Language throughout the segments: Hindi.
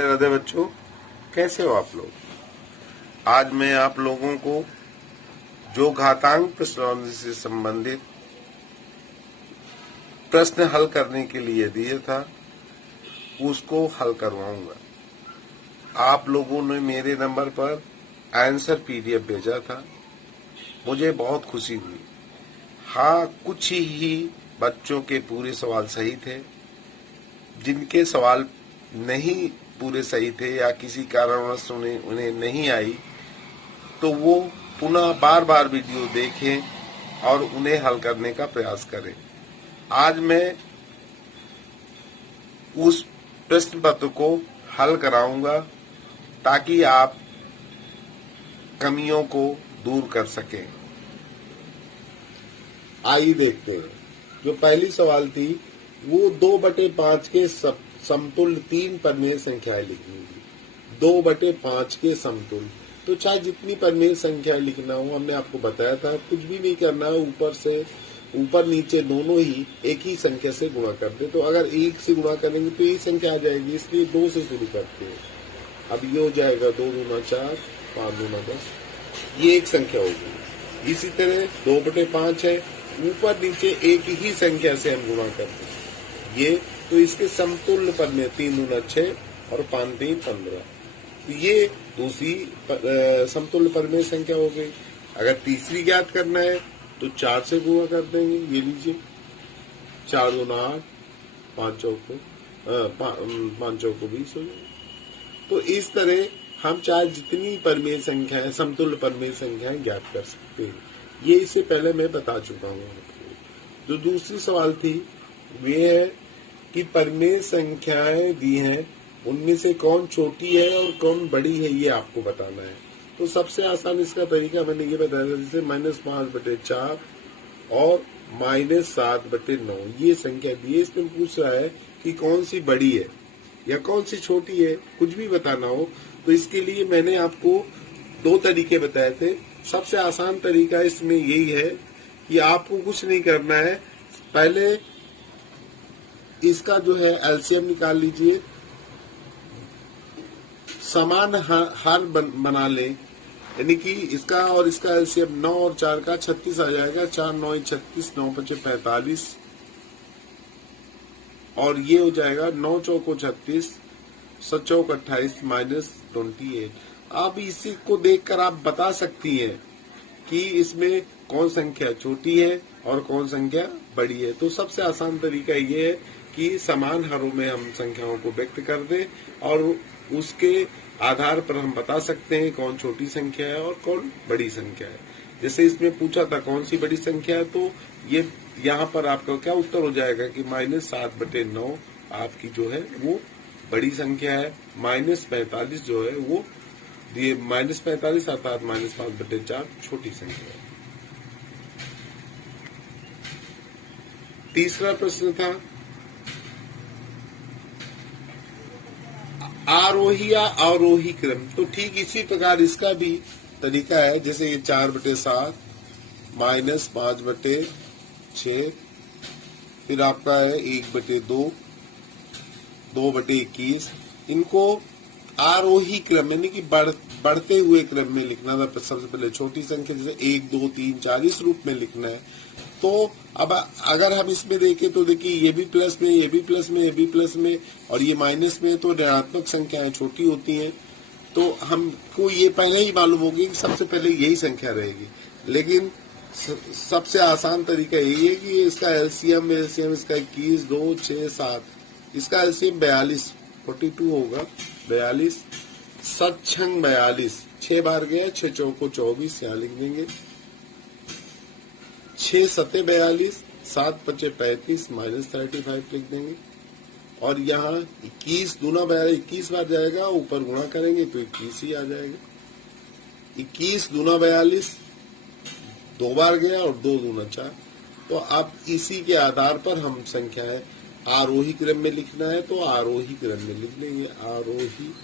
राधे बच्चों, कैसे हो आप लोग। आज मैं आप लोगों को जो घातांक प्रश्नावली से संबंधित प्रश्न हल करने के लिए दिए था उसको हल करवाऊंगा। आप लोगों ने मेरे नंबर पर आंसर पीडीएफ भेजा था, मुझे बहुत खुशी हुई। हाँ, कुछ ही बच्चों के पूरे सवाल सही थे। जिनके सवाल नहीं पूरे सही थे या किसी कारणवश उन्हें नहीं आई तो वो पुनः बार बार वीडियो देखें और उन्हें हल करने का प्रयास करें। आज मैं उस प्रश्न पत्र को हल कराऊंगा ताकि आप कमियों को दूर कर सकें। आइए देखते हैं। जो पहली सवाल थी वो 2/5 के समतुल्य 3 परिमेय संख्याएं लिखनी थी। 2/5 के समतुल्य, तो चाहे जितनी परिमेय संख्याएं लिखना हो, हमने आपको बताया था कुछ भी नहीं करना है, ऊपर नीचे दोनों ही एक ही संख्या से गुणा कर दे। तो अगर 1 से गुणा करेंगे तो यही संख्या आ जाएगी, इसलिए 2 से शुरू करते हैं। अब ये हो जाएगा 2 दूना 4, 5 दूना 10, ये एक संख्या होगी। इसी तरह 2/5 है, ऊपर नीचे एक ही संख्या से हम गुणा करते हैं ये, तो इसके समतुल्य पद में 3 दूना 6 और 5 3 15, तो ये दूसरी समतुल्य पद में संख्या हो गई। अगर तीसरी ज्ञात करना है तो 4 से गुणा कर देंगे। ये लीजिए 4 दूना 8, 5 चौको 20 हो जाएगा। तो इस तरह हम चाहे जितनी परिमेय संख्या है, समतुल्य परिमेय संख्याएं ज्ञात कर सकते हैं। ये इससे पहले मैं बता चुका हूँ आपको। जो दूसरी सवाल थी वे है कि परिमेय संख्याएं दी हैं, उनमें से कौन छोटी है और कौन बड़ी है, ये आपको बताना है। तो सबसे आसान इसका तरीका मैंने ये बताया था, जैसे -5/4 और -7/9 ये संख्या दी है। इसमें पूछ रहा है कि कौन सी बड़ी है या कौन सी छोटी है, कुछ भी बताना हो तो इसके लिए मैंने आपको 2 तरीके बताए थे। सबसे आसान तरीका इसमें यही है कि आपको कुछ नहीं करना है, पहले इसका जो है एलसीएम निकाल लीजिए, समान हर बना लें, यानी कि इसका और इसका एलसीएम 9 और 4 का 36 आ जाएगा। 4 9 36, 9 5 45 और ये हो जाएगा 9 चौको 36, 7 चौक 28 -28। अब इसी को देखकर आप बता सकती हैं कि इसमें कौन संख्या छोटी है और कौन संख्या बड़ी है। तो सबसे आसान तरीका ये है कि समान हरों में हम संख्याओं को व्यक्त कर दें और उसके आधार पर हम बता सकते हैं कौन छोटी संख्या है और कौन बड़ी संख्या है। जैसे इसमें पूछा था कौन सी बड़ी संख्या है, तो ये यहाँ पर आपका क्या उत्तर हो जाएगा कि -7/9 आपकी जो है वो बड़ी संख्या है। -45 जो है वो -45 अर्थात -5/4 छोटी संख्या है। तीसरा प्रश्न था आरोही या अवरोही क्रम। तो ठीक इसी प्रकार इसका भी तरीका है, जैसे ये 4/7 -5/6, फिर आपका है 1/2, 2/21। इनको आरोही क्रम यानी कि बढ़ते हुए क्रम में लिखना था। सबसे पहले छोटी संख्या जैसे 1 2 3 4 इस रूप में लिखना है। तो अब अगर हम इसमें देखें तो देखिए ये भी प्लस में, ये भी प्लस में, ये भी प्लस में और ये माइनस में, तो ऋणात्मक संख्याएं छोटी होती हैं। तो हमको ये पहले ही मालूम होगी कि सबसे पहले यही संख्या रहेगी। लेकिन सबसे आसान तरीका यही है कि इसका एलसीएम इसका 21 2 6 7, इसका एलसीएम 42 होगा। 42 सत्संग 42, 6 बार गया, 6 चौको 24 यहाँ लिख देंगे। 6 7 42, 7 5 35 -35 लिख देंगे। और यहाँ 21 दूना 21 बार जाएगा, ऊपर गुणा करेंगे तो 21 ही आ जाएगा। 21 दूना 42, 2 बार गया और 2 दूना 4। तो अब इसी के आधार पर हम संख्या है आरोही क्रम में लिखना है तो आरोही क्रम में लिख लेंगे, आरोही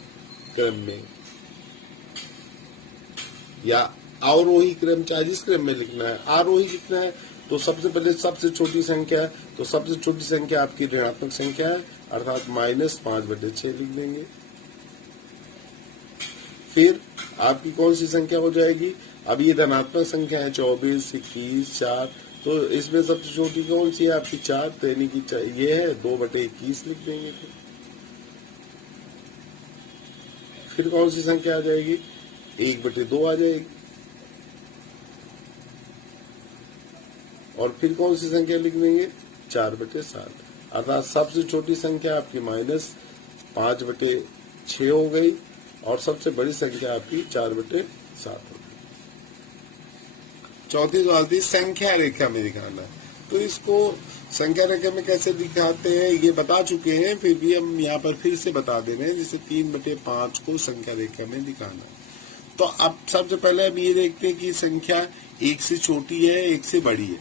क्रम में, या अवरोही क्रम चाहे जिस क्रम में लिखना है। आरोही कितना है तो सबसे पहले सबसे छोटी संख्या है, तो सबसे छोटी संख्या आपकी ऋणात्मक संख्या है अर्थात -5/6 लिख देंगे। फिर आपकी कौन सी संख्या हो जाएगी? अब ये धनात्मक संख्या है 24, 21, 4, तो इसमें सबसे छोटी कौन सी है आपकी? 4, तो यानी कि ये है 2/21 लिख देंगे। फिर कौन सी संख्या आ जाएगी? 1/2 आ जाएगी। और फिर कौन सी संख्या लिख देंगे? 4/7। अर्थात सबसे छोटी संख्या आपकी -5/6 हो गई और सबसे बड़ी संख्या आपकी 4/7 हो गई। चौथी सवाल थी संख्या रेखा में दिखाना। तो इसको संख्या रेखा में कैसे दिखाते हैं ये बता चुके हैं, फिर भी हम यहाँ पर फिर से बता दे रहे हैं। जैसे 3/5 को संख्या रेखा में दिखाना। तो अब सबसे पहले हम ये देखते हैं कि संख्या एक से छोटी है, एक से बड़ी है।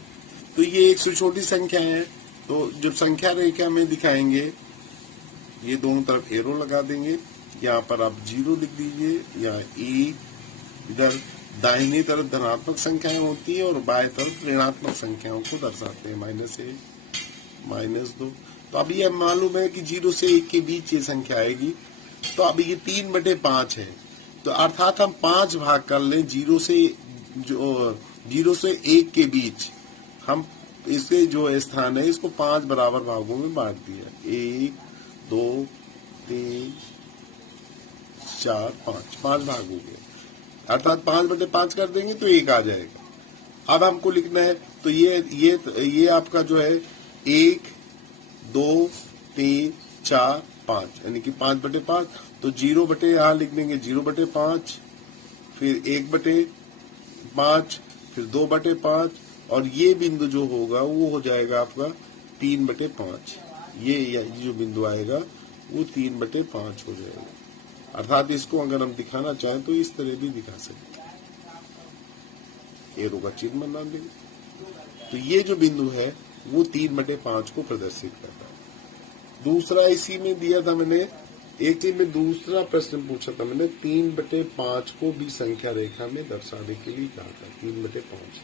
तो ये एक से छोटी संख्या है, तो जब संख्या रेखा में दिखाएंगे ये दोनों तरफ एरो लगा देंगे। यहाँ पर आप 0 लिख दीजिए, यहाँ 1, इधर दाहिनी तरफ धनात्मक संख्याएं होती है और बाएं तरफ ऋणात्मक संख्याओं को दर्शाते हैं, -1, -2। तो अब ये मालूम है कि 0 से 1 के बीच ये संख्या आएगी। तो अब ये 3/5 है, तो अर्थात हम 5 भाग कर लें 0 से 1 के बीच। हम इसके जो स्थान है इसको 5 बराबर भागों में बांट दिया, 1, 2, 3, 4, 5 भाग हो गए। अर्थात 5/5 कर देंगे तो 1 आ जाएगा। अब हमको लिखना है, तो ये आपका जो है 1, 2, 3, 4, 5 यानी कि 5/5। तो 0 यहाँ लिख देंगे 0/5, फिर 1/5, फिर 2/5 और ये बिंदु जो होगा वो हो जाएगा आपका 3/5। ये जो बिंदु आएगा वो 3/5 हो जाएगा। अर्थात इसको अगर हम दिखाना चाहें तो इस तरह भी दिखा सकते हैं, एरो का चिन्ह बना देंगे। तो ये जो बिंदु है वो 3/5 को प्रदर्शित करता है। दूसरा इसी में दिया था मैंने, एक चीज में दूसरा प्रश्न पूछा था मैंने, 3/5 को भी संख्या रेखा में दर्शाने के लिए कहा था। 3/5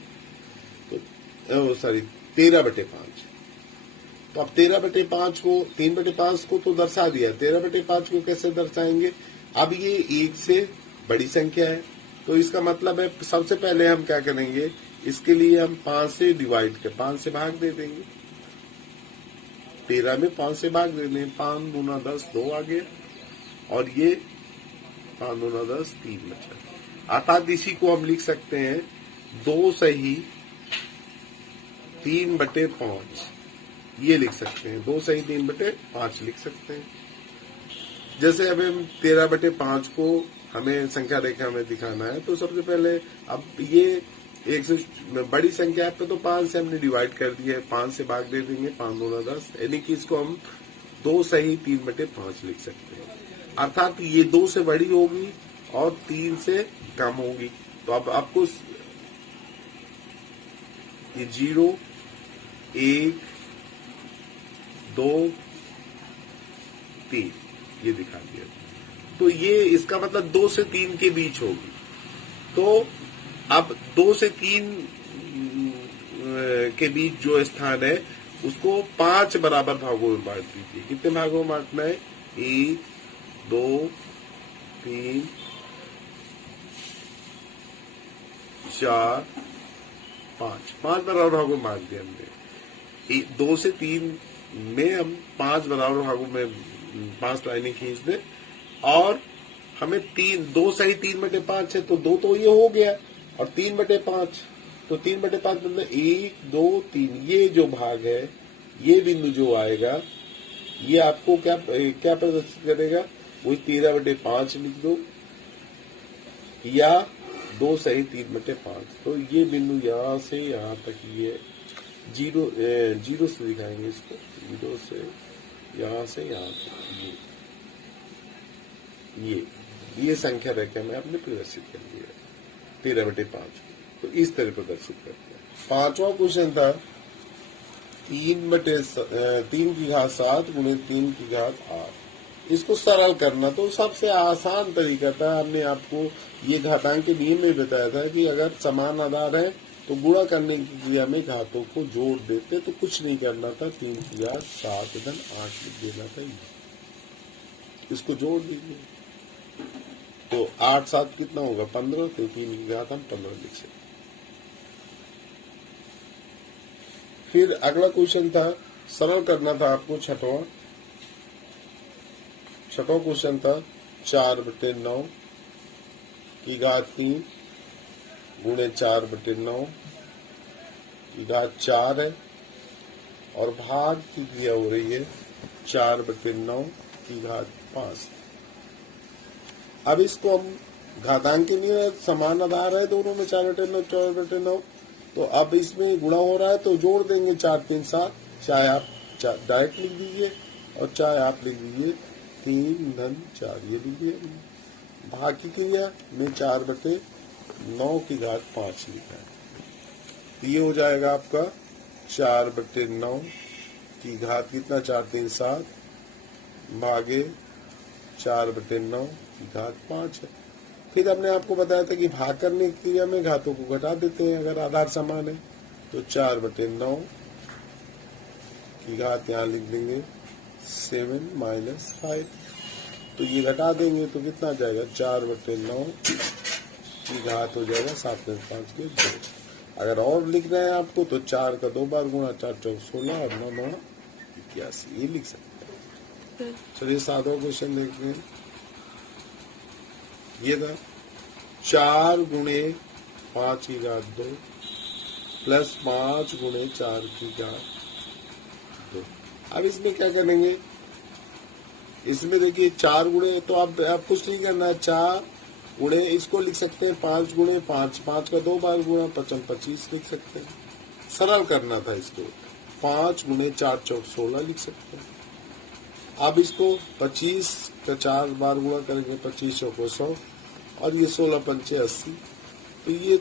तो सॉरी 13/5। तो अब 13/5 को 3/5 को तो दर्शा दिया, 13/5 को कैसे दर्शाएंगे? अब ये 1 से बड़ी संख्या है, तो इसका मतलब है सबसे पहले हम क्या करेंगे, इसके लिए हम 5 से डिवाइड कर 5 से भाग दे देंगे। 13 में 5 से भाग दे देंगे, 5 दूना 10, 2 आ गया और ये 5 दूना 10, 3 बचा। अर्थात इसी को हम लिख सकते हैं 2 सही 3/5, ये लिख सकते हैं 2 सही 3/5 लिख सकते हैं। जैसे अब हम 13/5 को हमें संख्या रेखा में दिखाना है, तो सबसे पहले अब ये एक से बड़ी संख्या है तो 5 से हमने डिवाइड कर दिया है, 5 से भाग दे देंगे, 5 दूना 10 यानी कि इसको हम 2 सही 3/5 लिख सकते हैं। अर्थात ये 2 से बड़ी होगी और 3 से कम होगी। तो अब आपको ये 0, 1, 2, 3 ये दिखा दिया। तो ये इसका मतलब 2 से 3 के बीच होगी। तो अब 2 से 3 के बीच जो स्थान है उसको 5 बराबर भागों में बांट दीजिए। कितने भागों में बांटना है? 1, 2, 3, 4, 5 बराबर भागों में बांट दिया हमने। 2 से 3 में हम 5 बराबर भागों में 5 लाइनें खींच दें और हमें 2 सही 3/5 है, तो 2 तो ये हो गया और 3/5 तो 3/5 मतलब 1, 2, 3 ये जो भाग है, ये बिंदु जो आएगा ये आपको क्या प्रदर्शित करेगा? वही 13/5 लिख दो या 2 सही 3/5। तो ये बिंदु यहाँ से यहाँ तक ये 0 से दिखाएंगे इसको, 0 से यहाँ से यहाँ तक ये संख्या रेखा में आपने प्रदर्शित कर दिया 13/5। तो इस तरह प्रदर्शित करते हैं। 5वां क्वेश्चन था 3 की घात 7 गुणे 3 की घात 8। इसको सरल करना तो सबसे आसान तरीका था। हमने आपको ये घातांक के नियम में बताया था कि अगर समान आधार है तो गुणा करने की क्रिया में घातों को जोड़ देते, तो कुछ नहीं करना था, 3 की घात 7 धन 8 लिख देना था। इसको जोड़ दीजिए, तो 8 7 कितना होगा 15, तो 3 की घात हम 15 लिख सकते। फिर अगला क्वेश्चन था, सरल करना था आपको छठवां क्वेश्चन था 4/9 की घात 3 गुणे 4/9 की घात 4 है और भाग की क्रिया हो रही है 4/9 की घात 5। अब इसको हम घातांक के लिए समान आधार है दोनों में 4/9 4/9, तो अब इसमें गुणा हो रहा है तो जोड़ देंगे 4 3 7, चाहे आप डायरेक्ट लिख दीजिए और चाहे आप लिख दीजिए 3 धन 4, ये लिख दिया। भाग की क्रिया में 4/9 की घात 5 लिखा है, तो ये हो जाएगा आपका 4/9 की घात कितना 4 3 7 भागे 4/9 की घात 5 है। फिर हमने आपको बताया था कि भाग करने की क्रिया में घातों को घटा देते हैं अगर आधार समान है, तो 4/9 की घात यहाँ लिख देंगे 7 - 5, तो ये घटा देंगे तो कितना जाएगा 4/9 की घात हो जाएगा 7 - 5 के 2। अगर और लिख रहे हैं आपको तो 4 का 2 बार गुणा 4 × 16 और 9 × 81, ये लिख सकते हैं। चलिए साधा क्वेश्चन देखते हैं। ये था 4 गुणे 5 की घात 2 प्लस 5 गुणे 4 की घात 2। अब इसमें क्या करेंगे, इसमें देखिए 4 गुणे, तो आप कुछ नहीं करना है, 4 गुणे इसको लिख सकते हैं 5 गुणे 5, 5 का 2 बार गुणा 5 25 लिख सकते हैं। सरल करना था इसको, 5 गुणे 4 × 16 लिख सकते हैं। अब इसको 25 का 4 बार गुणा करेंगे 25 × 100 और ये 16 पंचे 80, तो ये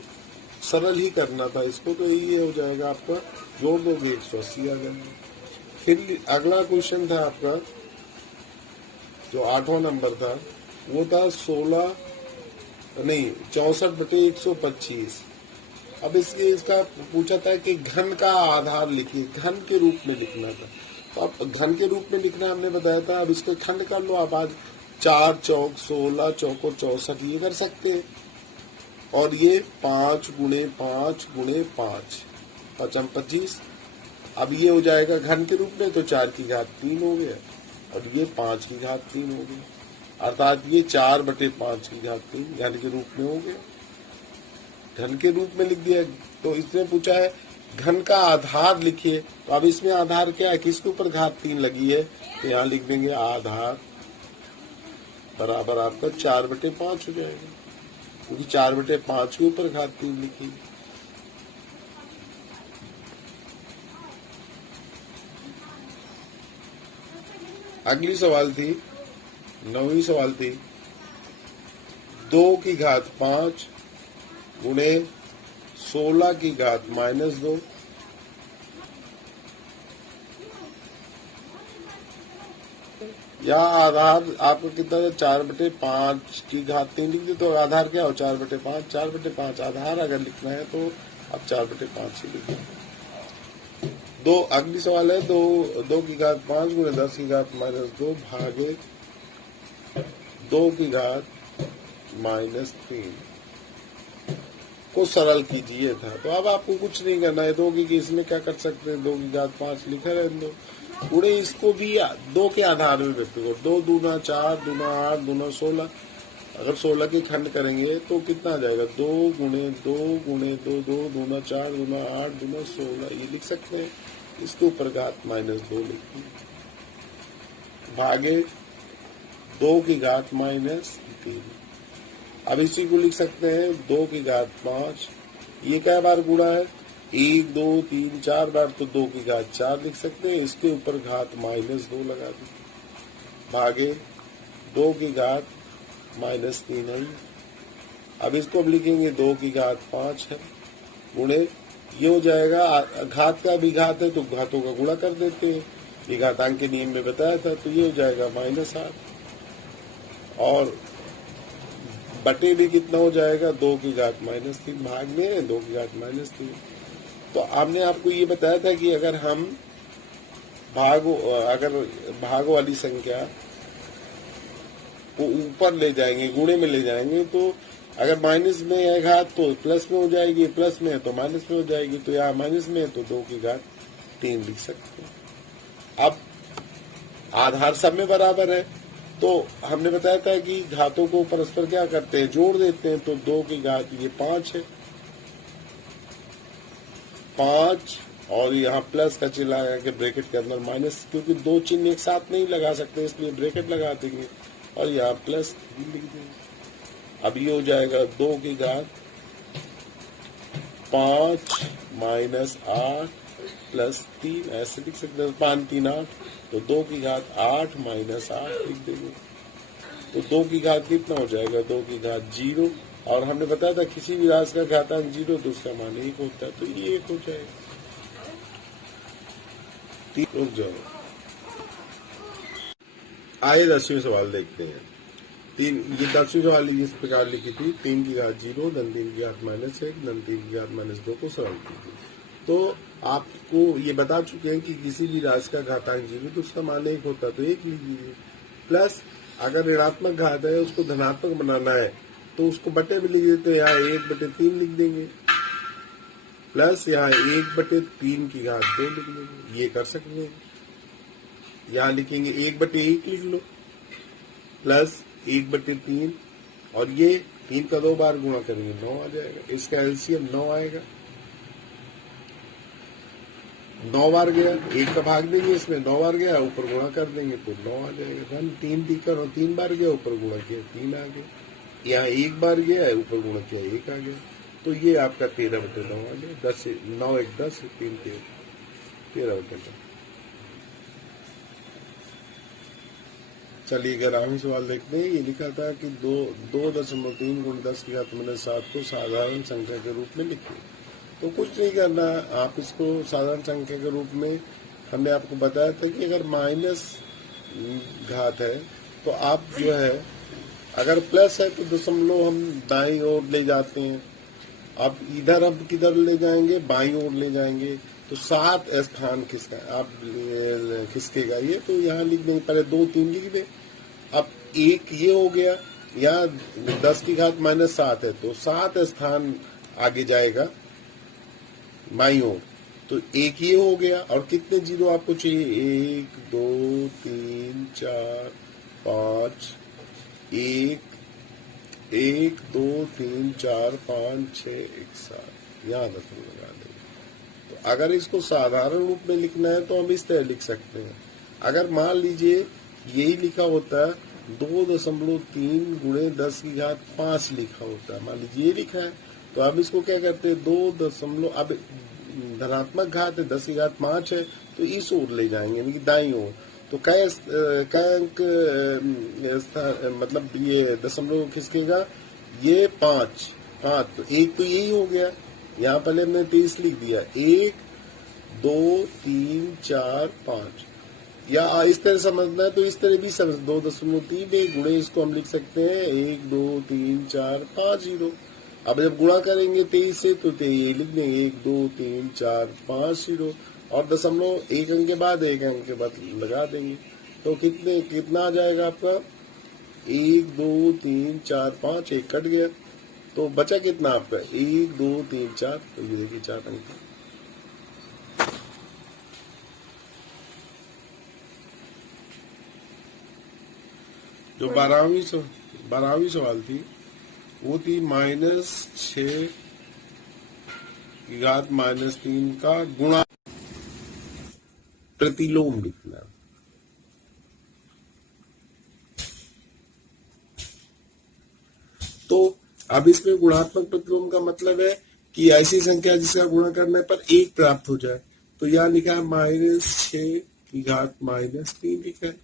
सरल ही करना था इसको, तो ये हो जाएगा आपका, जोड़ दोगे 180 आ जाएगा। फिर अगला क्वेश्चन था आपका जो 8वां नंबर था, वो था 64/125। अब इसका पूछा था कि घन का आधार लिखिए, घन के रूप में लिखना था, तो अब घन के रूप में लिखना हमने बताया था। अब इसको खंड कर लो आप, आज 4 चौक 16 चौको 64 ये कर सकते हैं, और ये 5 गुणे 5 गुणे 5 5 25, अब ये हो जाएगा घन के रूप में, तो 4 की घात 3 हो गया और ये 5 की घात 3 हो गया, अर्थात ये 4/5 की घात 3 घन के रूप में हो गया, घन के रूप में लिख दिया। तो इसने पूछा है घन का आधार लिखिए, तो अब इसमें आधार क्या है, किसके ऊपर घात 3 लगी है, तो यहाँ लिख देंगे आधार बराबर आपका 4/5 हो जाएगा, क्योंकि 4/5 के ऊपर घात 3 लिखी। अगली सवाल थी 9वीं सवाल थी 2 की घात 5 गुणे 16 की घात -2 या आधार आपका कितना है 4/5 की घात 3 लिख दे, तो आधार क्या हो 4/5, 4/5 आधार अगर लिखना है तो आप 4/5 ही लिखिए। अगली सवाल है 2 की घात 5 गुणे 10 की घात -2 भागे 2 की घात -3 को सरल कीजिए था। तो अब आपको कुछ नहीं करना है, 2 की इसमें क्या कर सकते हैं, 2 की घात 5 लिखा रहने दो, पूरे इसको भी 2 के आधार में व्यक्त करो, 2 दूना 4 दूना 8 दूना 16, अगर 16 के खंड करेंगे तो कितना आ जाएगा 2 गुणे 2 गुणे 2 2 दूना 4 दूना 8 दूना 16, ये लिख सकते हैं। इसके ऊपर घात -2 लिखिए भागे 2 की घात -3। अब इसी को लिख सकते हैं 2 की घात 5, ये क्या बार गुणा है 1 2 3 4 बार, तो 2 की घात 4 लिख सकते हैं, इसके ऊपर घात -2 लगा दीजिए भागे 2 की घात -3 है। अब इसको हम लिखेंगे 2 की घात 5 है गुणे, ये हो जाएगा घात का भी घात है तो घातों का गुणा कर देते हैं, ये घातांक के नियम में बताया था, तो ये हो जाएगा -8 और बटे भी कितना हो जाएगा 2 की घात -3 भाग में 2 की घात -3। तो हमने आपको ये बताया था कि अगर हम भाग वाली संख्या को ऊपर ले जाएंगे, गुणे में ले जाएंगे, तो अगर माइनस में है घात तो प्लस में हो जाएगी, प्लस में है तो माइनस में हो जाएगी। तो यहाँ माइनस में है तो 2 की घात 3 लिख सकते हैं। अब आधार सब में बराबर है, तो हमने बताया था कि घातों को परस्पर क्या करते हैं, जोड़ देते हैं। तो 2 की घात ये 5 है, 5 और यहाँ प्लस का चिन्ह लगा के ब्रैकेट के अंदर माइनस, क्योंकि 2 चिन्ह एक साथ नहीं लगा सकते इसलिए ब्रैकेट लगा देंगे और यहाँ प्लस लिख देंगे। अब ये हो जाएगा 2 की घात 5 माइनस 8 प्लस 3, ऐसे लिख सकते हैं। 5 3 8, तो 2 की घात 8 माइनस 8 लिख देंगे। तो 2 की घात कितना हो जाएगा, 2 की घात 0। और हमने बताया था किसी भी राशि का घातांक 0 तो उसका मान 1 होता है, तो ये 1 हो जाएगा। रुक जाओ, आइए 10वें सवाल देखते हैं। ये 10वीं सवाल इस प्रकार लिखी थी, 3 की घात 0 धन 3 की घात -1 धन 3 की घात -2 को सरल कीजिए। तो आपको ये बता चुके हैं कि किसी भी राशि का घातांक 0 तो उसका मान 1 होता है, तो 1 लीजिए। प्लस अगर ऋणात्मक घात है उसको धनात्मक बनाना है तो उसको बटे में लिख देते हैं, यहाँ 1/3 लिख देंगे, प्लस यहाँ 1/3 की घात 2 लिख देंगे। ये कर सकते हैं, यहाँ लिखेंगे 1/1 लिख लो, प्लस 1/3 और ये 3 का 2 बार गुणा करेंगे 9 आ जाएगा। इसका एलसीएम 9 आएगा, 9 बार गया, 1 का भाग देंगे इसमें, 9 बार गया, ऊपर गुणा कर देंगे तो 9 आ जाएगा। धन 3 तीकर और 3 बार गया, ऊपर गुणा किया 3 आ गया। यहाँ 1 बार गया, ऊपर गुणा किया 1 आ गया। तो ये आपका 13/9 आ गया। 10 9 1 10 3 13/9। चलिए 11वां सवाल देखते हैं। ये लिखा था कि 2.3 × 10 की घात -7 को साधारण संख्या के रूप में लिखिए। तो कुछ नहीं करना, आप इसको साधारण संख्या के रूप में, हमने आपको बताया था कि अगर माइनस घात है तो आप जो है, अगर प्लस है तो दशमलव हम दाईं ओर ले जाते हैं। अब इधर अब किधर ले जाएंगे, बाईं ओर ले जाएंगे। तो 7 स्थान खिसका आप खिसकेगा ये, तो यहाँ लिख देंगे, पहले 2 3 लिख दें। अब 1 ये हो गया, यहाँ 10 की घात -7 है तो 7 स्थान आगे जाएगा बाईं ओर, तो 1 ये हो गया। और कितने जीरो आपको चाहिए, 1 2 3 4 5, 1 1 2 3 4 5 6 1 7, यहाँ दशमलव लगा देंगे। तो अगर इसको साधारण रूप में लिखना है तो हम इस तरह लिख सकते हैं। अगर मान लीजिए यही लिखा होता है 2.3 × 10 की घात 5 लिखा होता है, मान लीजिए ये लिखा है, तो अब इसको क्या करते हैं, 2 अब धनात्मक घात है, 10 की घात 5 है, तो इस ओर ले जाएंगे, यानी कि दाईं ओर। तो कै अंक मतलब ये दशमलव खिसकेगा, ये 5, तो 1 तो यही हो गया, यहाँ पहले हमने 23 लिख दिया, 1 2 3 4 5, या इस तरह समझना है तो इस तरह भी समझ, 2.3 गुणे इसको हम लिख सकते हैं 1 2 3 4 5 0। अब जब गुणा करेंगे 23 से तो ये लिख देंगे 1 2 3 4 5 0, और दशमलव 1 अंक के बाद 1 अंक के बाद लगा देंगे। तो कितना आ जाएगा आपका, 1 2 3 4 5, 1 कट गया, तो बचा कितना आपका, 1 2 3 4, तो ये देखिए 4 अंक। जो 12वीं सवाल थी वो थी -6 की घात -3 का गुणा प्रतिलोम लिखना। तो अब इसमें गुणात्मक प्रतिलोम का मतलब है कि ऐसी संख्या जिसका गुणा करने पर 1 प्राप्त हो जाए। तो यहाँ लिखा है -6 की घात -3 लिखा है।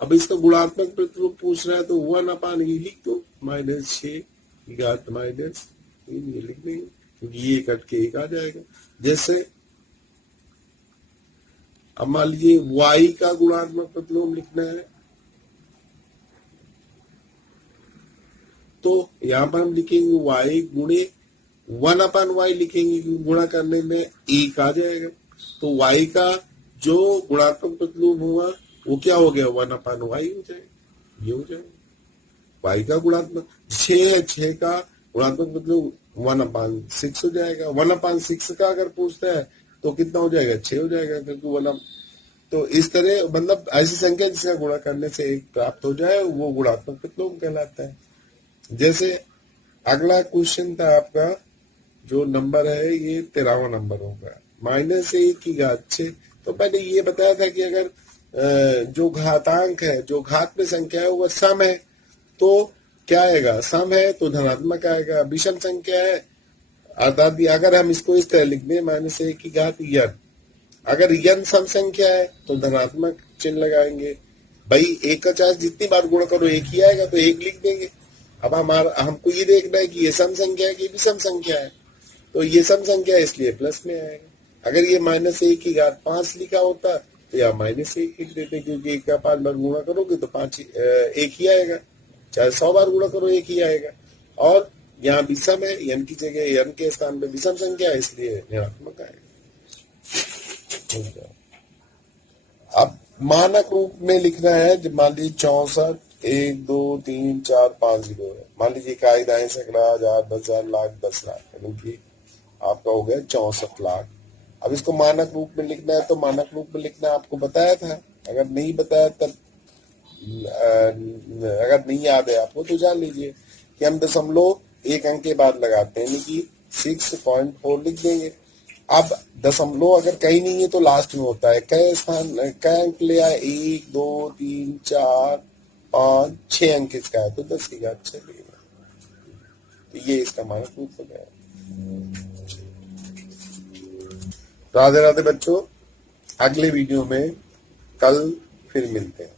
अब इसका गुणात्मक प्रतिलोम पूछ रहा है तो 1/, ये लिख दो, -6 की घात -3, ये लिख देंगे, क्योंकि ये कट के 1 आ जाएगा। जैसे अब मान लीजिए y का गुणात्मक प्रतिलोम लिखना है, तो यहाँ पर हम लिखेंगे y गुणे 1/y लिखेंगे, क्योंकि गुणा करने में 1 आ जाएगा। तो y का जो गुणात्मक प्रतिलोम हुआ वो क्या हो गया, 1/y हो जाएगा, ये हो जाएगा। y का गुणात्मक 6 है, 6 का गुणात्मक मतलब 1/6 हो जाएगा। 1/6 का अगर पूछता है तो कितना हो जाएगा, 6 हो जाएगा, क्योंकि 1। तो इस तरह मतलब ऐसी संख्या जिसका गुणा करने से एक प्राप्त हो जाए वो गुणात्मक प्रतिलोम कहलाता है। जैसे अगला क्वेश्चन था आपका, जो नंबर है ये 13वां नंबर होगा, -1/6। तो मैंने ये बताया था कि अगर जो घातांक है, जो घात में संख्या है वो सम है तो क्या आएगा, सम है तो धनात्मक आएगा। विषम संख्या है अर्थात अगर हम इसको इस तरह लिख दें -1/n, अगर n सम संख्या है तो धनात्मक चिन्ह लगाएंगे। भाई एक का चार्ज जितनी बार गुणा करो एक ही आएगा तो एक लिख देंगे। अब हमको ये देखना है कि ये सम संख्या है कि विषम संख्या है, तो ये सम संख्या है इसलिए प्लस में आएगा। अगर ये -1/5 लिखा होता तो या -1 लिख देते, क्योंकि 1 का 5 बार गुणा करोगे तो 5 एक ही आएगा, चाहे 100 बार गुणा करो एक ही आएगा। और यहाँ विषम है, n की जगह n के स्थान पे विषम संख्या है इसलिए ऋणात्मक आएगा। अब मानक रूप में लिखना है। जब मान लीजिए 64 1 2 3 4 5 0 है, मान लीजिए इकाई दाएं सैकड़ा, 1000 10,000 लाख 10 लाख, यानी कि आपका हो गया 64 लाख। अब इसको मानक रूप में लिखना है तो मानक रूप में लिखना आपको बताया था, अगर नहीं बताया तब अगर नहीं याद है आपको तो जान लीजिए कि हम दशमलव एक अंक के बाद लगाते हैं, यानी कि 6.4 लिख देंगे। अब दशमलव अगर कहीं नहीं है तो लास्ट में होता है, कै अंक ले आए, 1 2 3 4 5 6 अंक इसका है तो 10⁻6 लगेगा। तो ये इसका मानक रूप हो गया। राधे राधे बच्चों, अगले वीडियो में कल फिर मिलते हैं।